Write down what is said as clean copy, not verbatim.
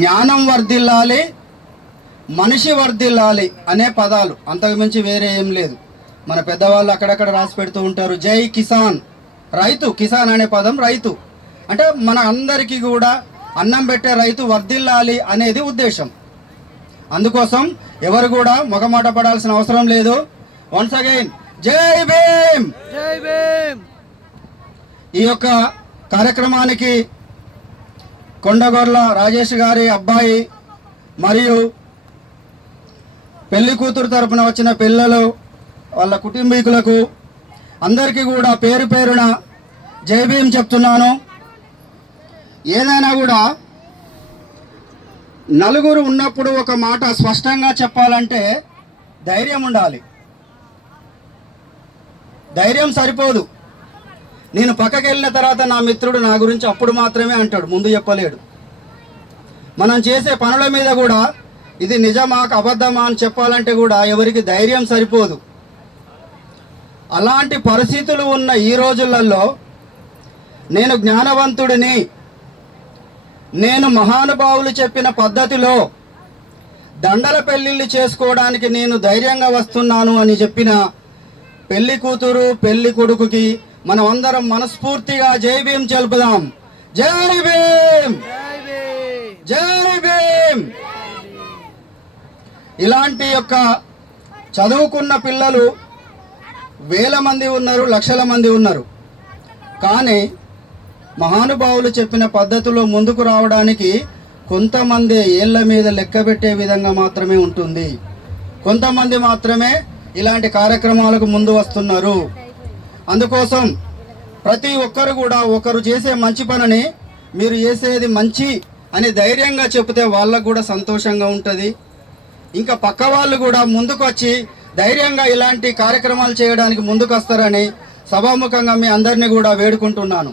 జ్ఞానం వర్ధిల్లాలి, మనిషి వర్ధిల్లాలి అనే పదాలు, అంతకుమించి వేరే ఏం లేదు. మన పెద్దవాళ్ళు అక్కడక్కడ రాసి పెడుతూ ఉంటారు, జై కిసాన్, రైతు. కిసాన్ అనే పదం రైతు అంటే మన అందరికీ కూడా అన్నం పెట్టే రైతు వర్ధిల్లాలి అనేది ఉద్దేశం. అందుకోసం ఎవరు కూడా మొగమాట పడాల్సిన అవసరం లేదు. వన్స్ అగైన్ జై భీమ్, జై భీమ్. ఈ యొక్క కార్యక్రమానికి కొండగొర్ల రాజేష్ గారి అబ్బాయి మరియు పెళ్లి కూతురు తరపున వచ్చిన పిల్లలు, వాళ్ళ కుటుంబీకులకు అందరికీ కూడా పేరు పేరున జై భీమ్ చెప్తున్నాను. ఏదైనా కూడా నలుగురు ఉన్నప్పుడు ఒక మాట స్పష్టంగా చెప్పాలంటే ధైర్యం ఉండాలి. ధైర్యం సరిపోదు. నేను పక్కకి వెళ్ళిన తర్వాత నా మిత్రుడు నా గురించి అప్పుడు మాత్రమే అంటాడు, ముందు చెప్పలేడు. మనం చేసే పనుల మీద కూడా ఇది నిజమా అబద్ధమా అని చెప్పాలంటే కూడా ఎవరికి ధైర్యం సరిపోదు. అలాంటి పరిస్థితులు ఉన్న ఈ రోజులలో నేను జ్ఞానవంతుడిని, నేను మహానుభావులు చెప్పిన పద్ధతిలో దండల పెళ్ళిళ్ళు చేసుకోవడానికి నేను ధైర్యంగా వస్తున్నాను అని చెప్పిన పెళ్లి కూతురు పెళ్లి కొడుకుకి మనం అందరం మనస్ఫూర్తిగా జై భీమ్ తెలుపుదాం. జై భీమ్, జై భీమ్. ఇలాంటి యొక్క చదువుకున్న పిల్లలు వేల మంది ఉన్నారు, లక్షల మంది ఉన్నారు. కానీ మహానుభావులు చెప్పిన పద్ధతిలో ముందుకు రావడానికి కొంతమంది ఏళ్ల మీద లెక్కబెట్టే విధంగా మాత్రమే ఉంటుంది. కొంతమంది మాత్రమే ఇలాంటి కార్యక్రమాలకు ముందు వస్తున్నారు. అందుకోసం ప్రతి ఒక్కరు కూడా ఒకరు చేసే మంచి పనిని మీరు చేసేది మంచి అని ధైర్యంగా చెప్తే వాళ్ళకు కూడా సంతోషంగా ఉంటుంది. ఇంకా పక్క వాళ్ళు కూడా ముందుకు వచ్చి ధైర్యంగా ఇలాంటి కార్యక్రమాలు చేయడానికి ముందుకు వస్తారని సభాముఖంగా మీ అందరినీ కూడా వేడుకుంటున్నాను.